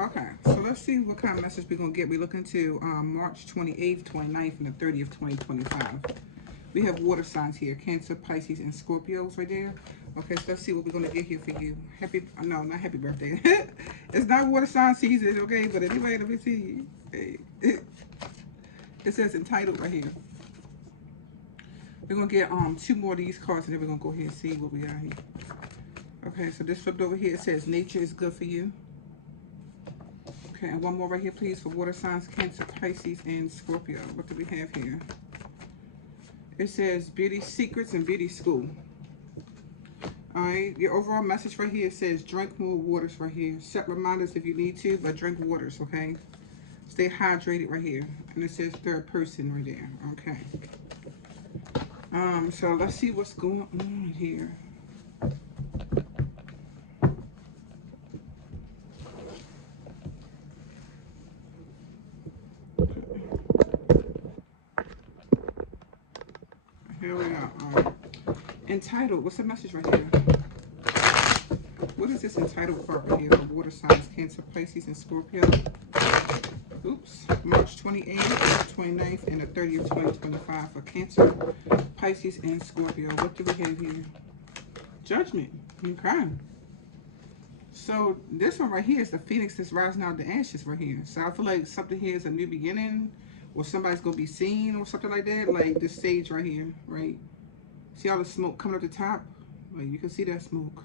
Okay, so let's see what kind of message we're going to get. We're looking to March 28th, 29th, and the 30th, 2025. We have water signs here, Cancer, Pisces, and Scorpios right there. Okay, so let's see what we're going to get here for you. No, not happy birthday. It's not water sign season, okay? But anyway, let me see. Hey. It says entitled right here. We're going to get two more of these cards, and then we're going to go ahead and see what we got here. Okay, so this flipped over here. It says nature is good for you. Okay, and one more right here, please, for water signs, Cancer, Pisces, and Scorpio. What do we have here? It says beauty secrets and beauty school. All right, your overall message right here says drink more waters right here. Set reminders if you need to, but drink waters, okay? Stay hydrated right here. And it says third person right there, okay? So let's see what's going on here. Here we go. Entitled. What's the message right here? What is this entitled part right here for water signs, Cancer, Pisces, and Scorpio? Oops. March 28th, 29th, and the 30th, 2025 for Cancer, Pisces, and Scorpio. What do we have here? Judgment. Okay. So this one right here is the phoenix that's rising out of the ashes right here. So I feel like something here is a new beginning, or somebody's going to be seen, or something like that. Like this stage right here, right? See all the smoke coming up the top? Like you can see that smoke.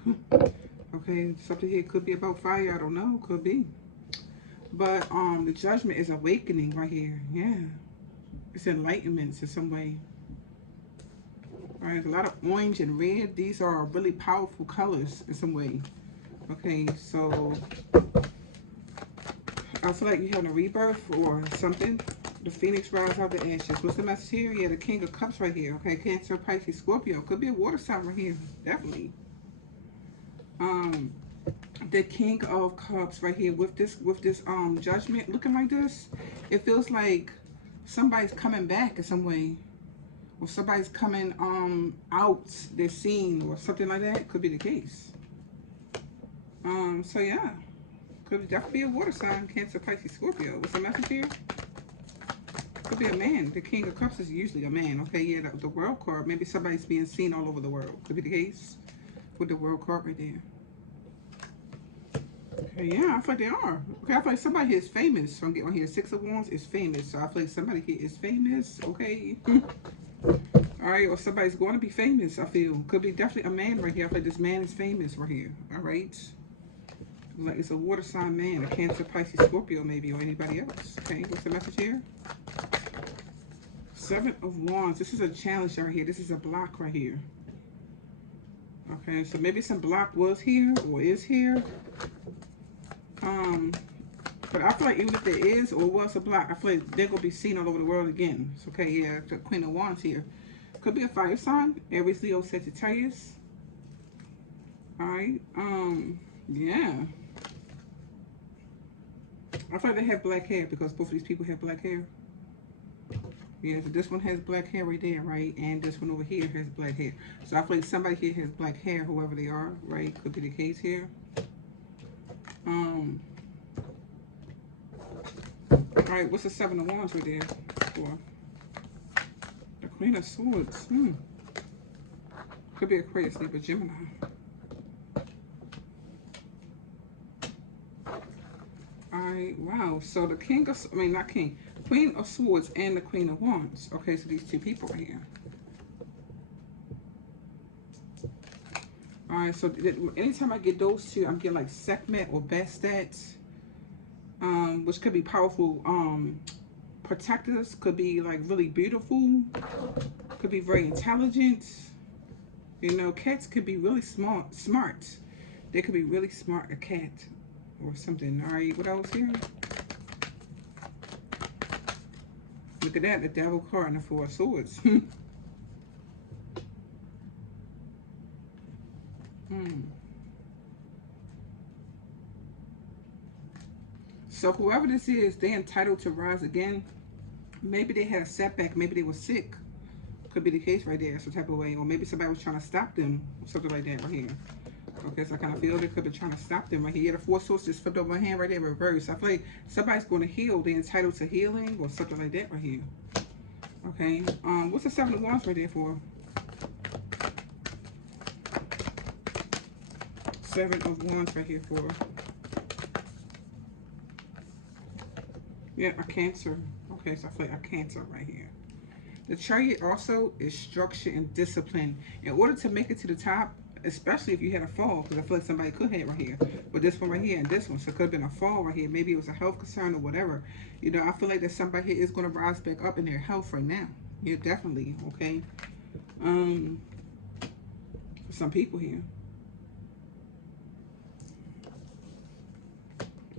Okay, something here could be about fire. I don't know. Could be. But the judgment is awakening right here. Yeah. It's enlightenment in some way. All right, a lot of orange and red. These are really powerful colors in some way. Okay, so I feel like you're having a rebirth or something. The phoenix rise out the ashes. What's the message here? Yeah, the King of Cups right here. Okay, Cancer, Pisces, Scorpio. Could be a water sign right here. Definitely. The King of Cups right here with this judgment looking like this. It feels like somebody's coming back in some way, or somebody's coming out their scene or something like that. Could be the case. So yeah, could definitely be a water sign, Cancer, Pisces, Scorpio. What's the message here? Could be a man. The King of Cups is usually a man. Okay, yeah, the World card. Maybe somebody's being seen all over the world. Could be the case with the World card right there. Okay, yeah, I feel like they are. Okay, I feel like somebody here is famous. So I'm getting right here. Six of Wands is famous. So I feel like somebody here is famous. Okay. All right, or somebody's going to be famous, I feel. Could be definitely a man right here. I feel like this man is famous right here. All right. Like it's a water sign man, a Cancer, Pisces, Scorpio maybe, or anybody else. Okay, what's the message here? Seven of Wands. This is a challenge right here. This is a block right here. Okay, so maybe some block was here or is here. But I feel like even if there is or was a block, I feel like they're going to be seen all over the world again. So, okay, yeah, the Queen of Wands here. Could be a fire sign. Aries, Leo, Sagittarius. All right. Yeah. I feel like they have black hair because both of these people have black hair. Yeah, so this one has black hair right there, right? And this one over here has black hair. So I feel like somebody here has black hair, whoever they are, right? Could be the case here. All right, what's the Seven of Wands right there for? The Queen of Swords. Could be Aquarius, Libra, Gemini. All right, wow. So the King of, I mean, not King, Queen of Swords and the Queen of Wands. Okay, so these two people right here. All right, so anytime I get those two, I'm getting like Sekhmet or Bastet, which could be powerful protectors, could be like really beautiful, could be very intelligent. You know, cats could be really smart. They could be really smart, a cat or something. All right, what else here? Look at that, the Devil card and the Four of Swords. So whoever this is, they're entitled to rise again. Maybe they had a setback. Maybe they were sick. Could be the case right there, some type of way. Or maybe somebody was trying to stop them or something like that right here. Okay, so I kind of feel they could be trying to stop them right here. The Four Swords just flipped over my hand right there, reverse. I feel like somebody's going to heal. They're entitled to healing or something like that right here. Okay, what's the Seven of Wands right there for? Seven of Wands right here for. Yeah, a Cancer. Okay, so I feel like a Cancer right here. The Chariot also is structure and discipline. In order to make it to the top, especially if you had a fall, because I feel like somebody could have right here, but this one right here and this one, so it could have been a fall right here. Maybe it was a health concern or whatever. You know, I feel like that somebody here is going to rise back up in their health right now. Yeah, definitely. Okay. For some people here.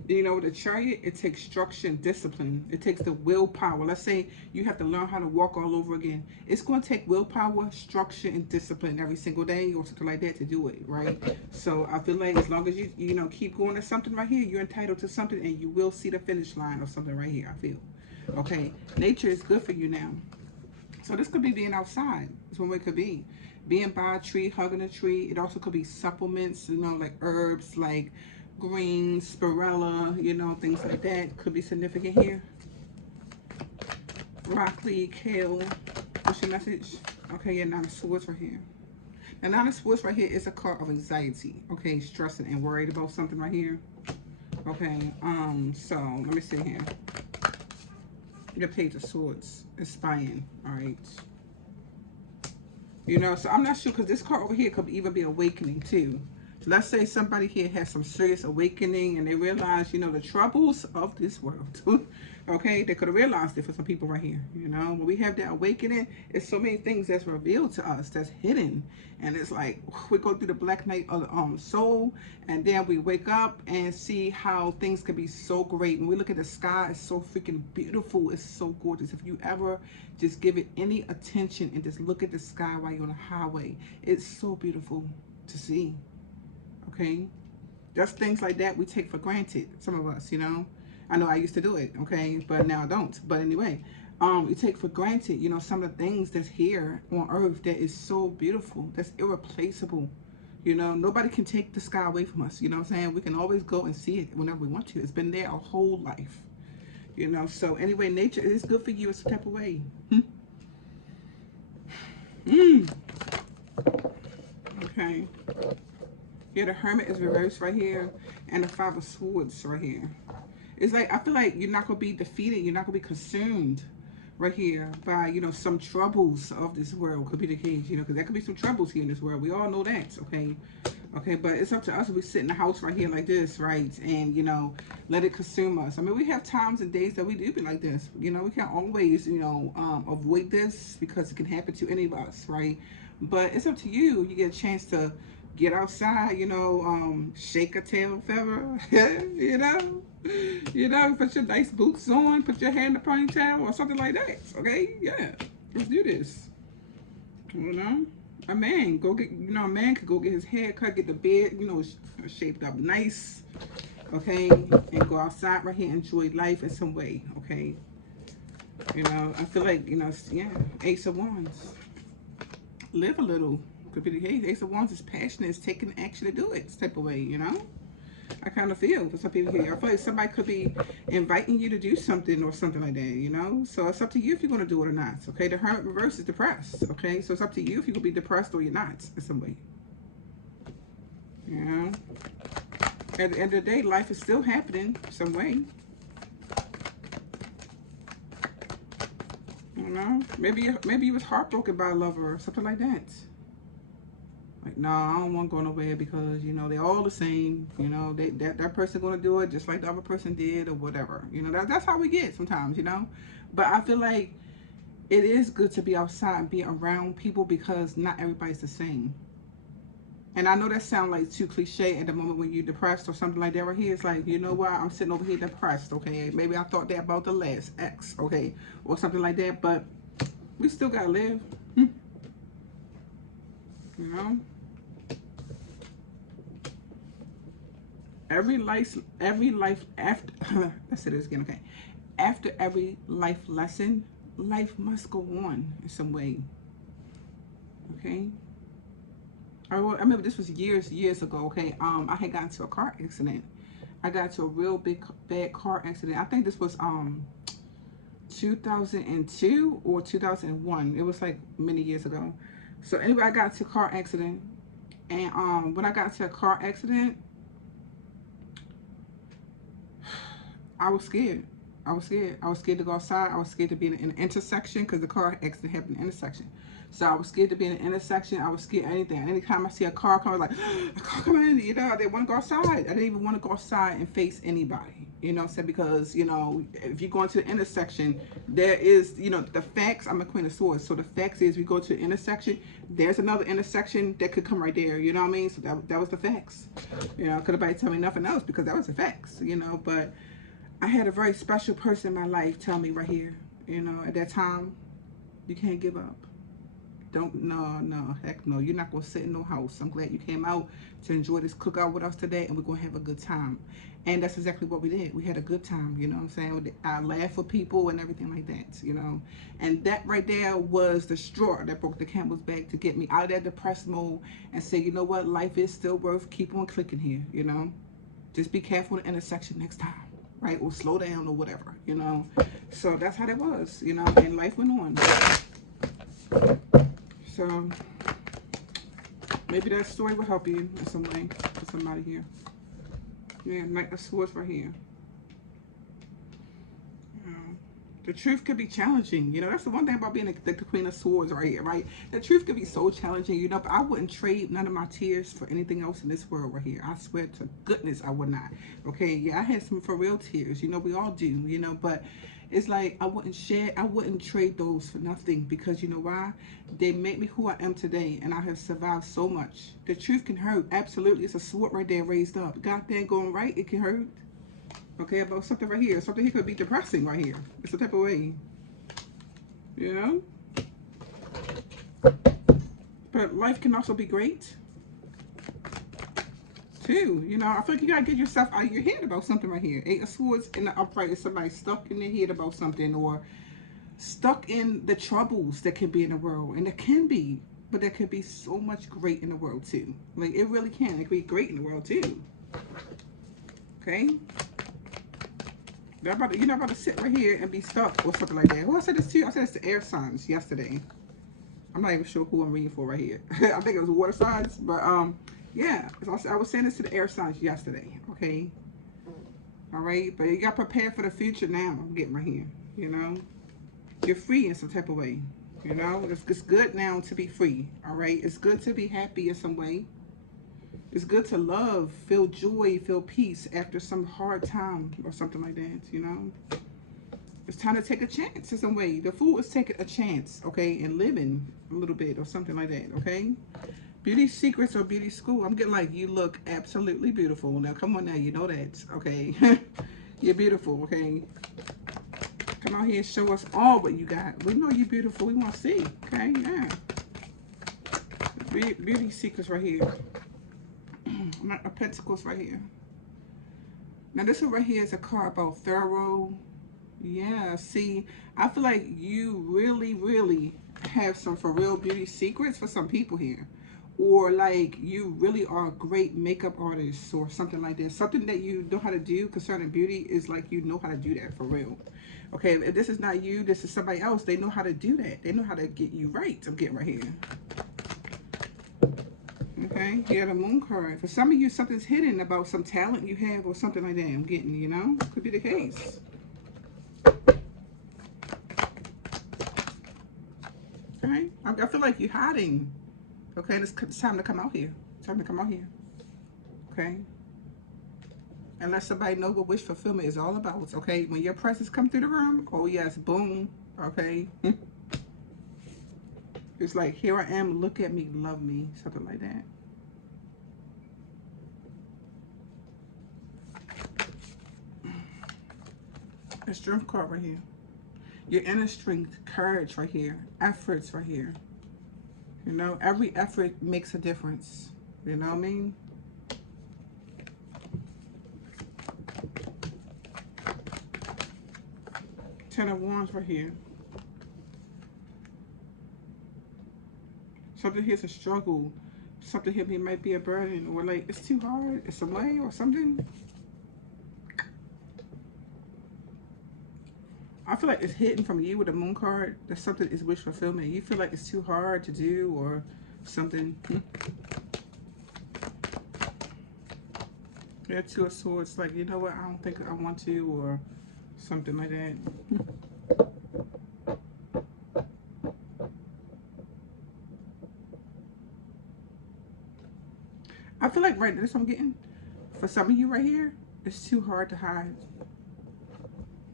You know, the Chariot, it takes structure and discipline. It takes the willpower. Let's say you have to learn how to walk all over again. It's going to take willpower, structure, and discipline every single day or something like that to do it, right? So I feel like as long as you know, keep going to something right here, you're entitled to something and you will see the finish line or something right here, I feel. Okay, nature is good for you now. So this could be being outside. That's one way it could be. Being by a tree, hugging a tree. It also could be supplements, you know, like herbs, like greens, spirella, you know, things like that. Could be significant here. Broccoli, kale. What's your message? Okay, yeah, Nine of Swords right here. Now, Nine of Swords right here is a card of anxiety. Okay, stressing and worried about something right here. Okay, so let me see here. The Page of Swords, inspiring. All right. You know, so I'm not sure because this card over here could even be awakening too. So let's say somebody here has some serious awakening and they realize, you know, the troubles of this world. Okay, they could have realized it for some people right here. You know, when we have that awakening, it's so many things that's revealed to us that's hidden. And it's like we go through the black night of the soul, and then we wake up and see how things can be so great. When we look at the sky, it's so freaking beautiful. It's so gorgeous. If you ever just give it any attention and just look at the sky while you're on the highway, it's so beautiful to see. Okay, just things like that we take for granted, some of us, you know. I know I used to do it, okay, but now I don't. But anyway, you take for granted, you know, some of the things that's here on earth that is so beautiful, that's irreplaceable. You know, nobody can take the sky away from us. You know what I'm saying? We can always go and see it whenever we want to. It's been there our whole life. You know, so anyway, nature is good for you in some type of way. Okay. Yeah, the Hermit is reversed right here, and the Five of Swords right here. It's like, I feel like you're not going to be defeated. You're not going to be consumed right here by, you know, some troubles of this world. Could be the case, you know, because there could be some troubles here in this world. We all know that, okay? Okay, but it's up to us if we sit in the house right here like this, right? And, you know, let it consume us. I mean, we have times and days that we do be like this. You know, we can't always, you know, avoid this because it can happen to any of us, right? But it's up to you. You get a chance to get outside, you know, shake a tail feather, you know, put your nice boots on, put your hair in the ponytail or something like that, okay? Yeah, let's do this, you know? A man, go get, you know, a man could go get his hair cut, get the beard, you know, shaped up nice, okay? And go outside right here, enjoy life in some way, okay? You know, I feel like, you know, yeah, Ace of Wands. Live a little. Could be the case. Ace of Wands is passionate, is taking action to do it, this type of way, you know? I kind of feel for some people here. I feel like somebody could be inviting you to do something or something like that, you know? So it's up to you if you're going to do it or not, okay? The Hermit reverse is depressed, okay? So it's up to you if you're going to be depressed or you're not in some way. You know? At the end of the day, life is still happening some way. You know? Maybe you was heartbroken by a lover or something like that. Like, no, I don't want to go nowhere because, you know, they're all the same. You know, that person going to do it just like the other person did or whatever. You know, that's how we get sometimes, you know. But I feel like it is good to be outside and be around people because not everybody's the same. And I know that sounds like too cliche at the moment when you're depressed or something like that right here. It's like, you know what, I'm sitting over here depressed, okay? Maybe I thought that about the last ex, okay? Or something like that. But we still got to live. You know? Every life after, let's say this again, okay? After every life lesson, life must go on in some way, okay? I remember this was years ago. Okay, I had gotten into a car accident. I got into a real bad car accident. I think this was 2002 or 2001. It was like many years ago. So anyway, I got into a car accident, and when I got into a car accident, I was scared. I was scared. I was scared to go outside. I was scared to be in an intersection because the car accident happened in an intersection. So I was scared to be in an intersection. I was scared of anything. Anytime I see a car come, I was like, a car coming in, you know, I didn't want to go outside. I didn't even want to go outside and face anybody. You know what I'm saying? Because, you know, if you go into the intersection, there is, you know, the facts, I'm a queen of swords. So the facts is we go to the intersection, there's another intersection that could come right there. You know what I mean? So that was the facts. You know, could nobody tell me nothing else because that was the facts, you know, but I had a very special person in my life tell me right here, you know, at that time, you can't give up. No, heck no. You're not going to sit in no house. I'm glad you came out to enjoy this cookout with us today, and we're going to have a good time. And that's exactly what we did. We had a good time, you know what I'm saying? I laughed with people and everything like that, you know. And that right there was the straw that broke the camel's back to get me out of that depressed mode and say, you know what, life is still worth keep on clicking here, you know. Just be careful in the intersection next time. Right, or slow down or whatever, you know. So that's how that was, you know, and life went on. So maybe that story will help you in some way for somebody here. Yeah, Knight of Swords right here. The truth could be challenging. You know, that's the one thing about being the Queen of Swords right here, right? The truth could be so challenging, you know, but I wouldn't trade none of my tears for anything else in this world right here. I swear to goodness I would not. Okay, yeah, I had some for real tears. You know, we all do, you know, but it's like I wouldn't trade those for nothing because you know why? They make me who I am today, and I have survived so much. The truth can hurt. Absolutely. It's a sword right there raised up. God dang going right, it can hurt. Okay, about something right here. Something here could be depressing right here. It's a type of way. You know? But life can also be great. Too. You know, I feel like you gotta get yourself out of your head about something right here. Eight of Swords in the upright is somebody stuck in their head about something or stuck in the troubles that can be in the world. And there can be. But there could be so much great in the world too. Like it really can. It could be great in the world too. Okay? You're not about to sit right here and be stuck or something like that. Who I said this to? I said this to air signs yesterday. I'm not even sure who I'm reading for right here. I think it was water signs, but yeah. I was saying this to the air signs yesterday. Okay, all right. But you got prepared for the future now. I'm getting right here. You know, you're free in some type of way. You know, it's good now to be free. All right, it's good to be happy in some way. It's good to love, feel joy, feel peace after some hard time or something like that, you know? It's time to take a chance in some way. The Fool is taking a chance, okay, and living a little bit or something like that, okay? Beauty secrets or beauty school. I'm getting like, you look absolutely beautiful. Now, come on now, you know that, okay? You're beautiful, okay? Come out here and show us all what you got. We know you're beautiful. We want to see, okay? Yeah. Beauty secrets right here. Knight of Pentacles right here. Now this one right here is a card about thorough. Yeah, see, I feel like you really have some for real beauty secrets for some people here. Or like you really are a great makeup artist or something like that. Something that you know how to do concerning beauty is like you know how to do that for real. Okay, if this is not you, this is somebody else. They know how to do that. They know how to get you right. I'm getting right here. Okay, yeah, the Moon card. For some of you, something's hidden about some talent you have or something like that. I'm getting, you know, could be the case. Okay, I feel like you're hiding. Okay, it's time to come out here. It's time to come out here. Okay, and let somebody know what wish fulfillment is all about. Okay, when your presence come through the room, oh yes, boom. Okay, it's like here I am. Look at me, love me, something like that. A strength card right here. Your inner strength, courage right here, efforts right here. You know, every effort makes a difference. You know what I mean? Ten of Wands right here. Something here's a struggle. something here might be a burden, or like it's too hard, it's a way or something. I feel like it's hidden from you with a moon card. That something is wish fulfillment. You feel like it's too hard to do or something. Yeah, Two of Swords. Like, you know what? I don't think I want to, or something like that. I feel like right now, that's what I'm getting. For some of you right here, it's too hard to hide.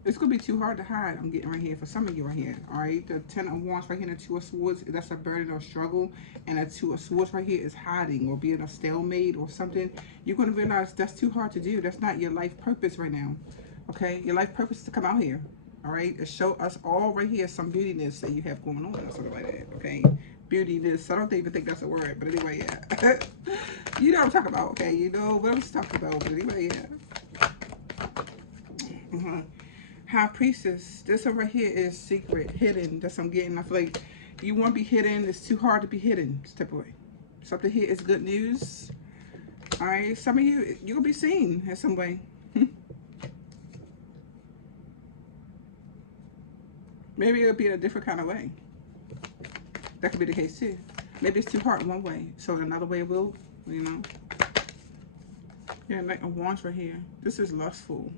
It's going to be too hard to hide, I'm getting right here, for some of you right here, all right? The Ten of Wands right here and the Two of Swords, that's a burden or struggle. And the Two of Swords right here is hiding or being a stalemate or something. You're going to realize that's too hard to do. That's not your life purpose right now, okay? Your life purpose is to come out here, all right? To show us all right here some beautiness that you have going on, something like that, okay? Beautiness, I don't even think that's a word, but anyway, yeah. You know what I'm talking about, okay? You know what I'm talking about, but anyway, yeah. High Priestess, this over here is secret, hidden. That's what I'm getting. I feel like you want to be hidden. It's too hard to be hidden. Step away. Something here is good news. All right, some of you, you'll be seen in some way. Maybe it'll be in a different kind of way. That could be the case too. Maybe it's too hard one way, so another way will, you know. Yeah, like a Wands right here. This is lustful.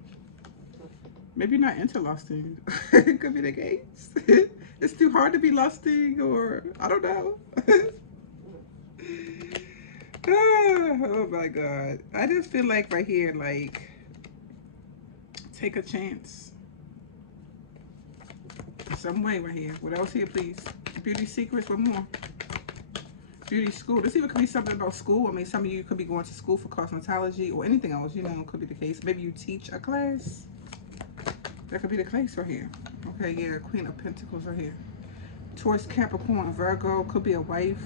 Maybe not into lusting. It could be the case. It's too hard to be lusting, or I don't know. Oh my God. I just feel like right here, like, take a chance. Some way right here. What else here, please? Beauty secrets, one more. Beauty school. This even could be something about school. I mean, some of you could be going to school for cosmetology or anything else, you know, could be the case. Maybe you teach a class. That could be the case right here. Okay, yeah, Queen of Pentacles right here. Taurus, Capricorn, Virgo, could be a wife.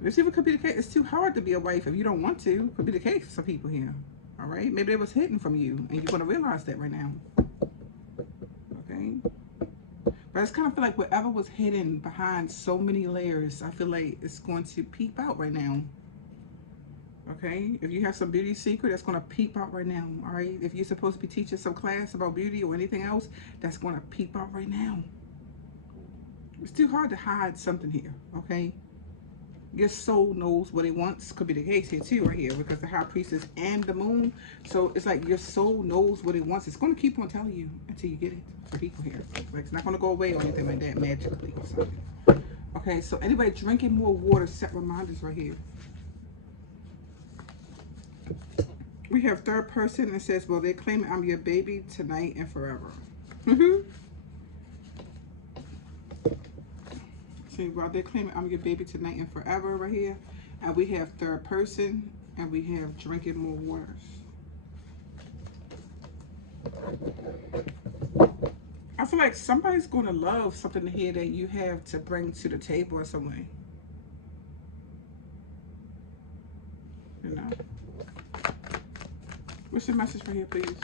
This even could be the case. It's too hard to be a wife if you don't want to. Could be the case for some people here. All right, maybe it was hidden from you, and you're going to realize that right now. Okay, but it's kind of feel like whatever was hidden behind so many layers, I feel like it's going to peep out right now. Okay, if you have some beauty secret, that's going to peep out right now. All right, if you're supposed to be teaching some class about beauty or anything else, that's going to peep out right now. It's too hard to hide something here. Okay, your soul knows what it wants. Could be the case here too, right here, because the High Priestess and the Moon. So it's like your soul knows what it wants. It's going to keep on telling you until you get it. For people here, like, it's not going to go away or anything like that magically or something. Okay, so anyway, drinking more water, set reminders right here. We have third person that says, well, they claim I'm your baby tonight and forever. See, well, they're claiming I'm your baby tonight and forever right here. And we have third person, and we have drinking more waters. I feel like somebody's going to love something here that you have to bring to the table in some way. You know? What's your message for here, please?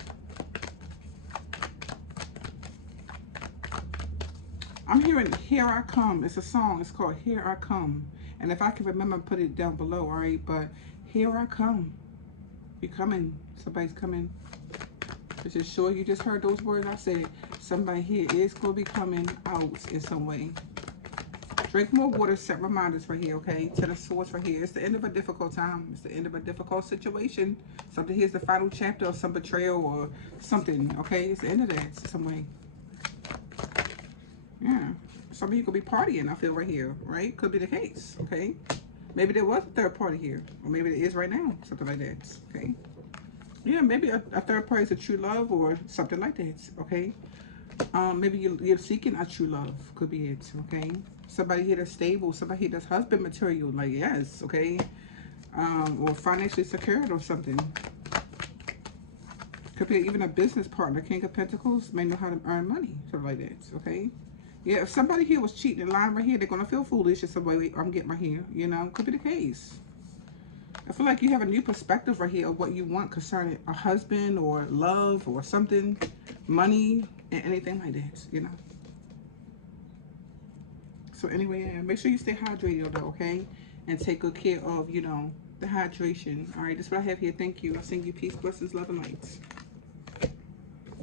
I'm hearing Here I Come. It's a song. It's called Here I Come. And if I can remember, put it down below, all right? But here I come. You're coming. Somebody's coming. Just sure you just heard those words I said. Somebody here is going to be coming out in some way. Drink more water, set reminders right here, okay? To the source right here. It's the end of a difficult time. It's the end of a difficult situation. Something here's the final chapter of some betrayal or something, okay? It's the end of that some way. Yeah. Some of you could be partying, I feel, right here, right? Could be the case, okay? Maybe there was a third party here. Or maybe there is right now. Something like that, okay? Yeah, maybe a third party is a true love or something like that, okay? Maybe you're seeking a true love. Could be it, okay? Somebody here that's stable. Somebody here that's husband material. Like, yes, okay? Or financially secured or something. Could be even a business partner. King of Pentacles may know how to earn money. Something like that, okay? Yeah, if somebody here was cheating in line right here, they're going to feel foolish in some way. I'm getting right here, you know? Could be the case. I feel like you have a new perspective right here of what you want concerning a husband or love or something, money, and anything like that, you know. So anyway, yeah, make sure you stay hydrated though, okay? And take good care of, you know, the hydration. All right, that's what I have here. Thank you. I send you peace, blessings, love, and lights.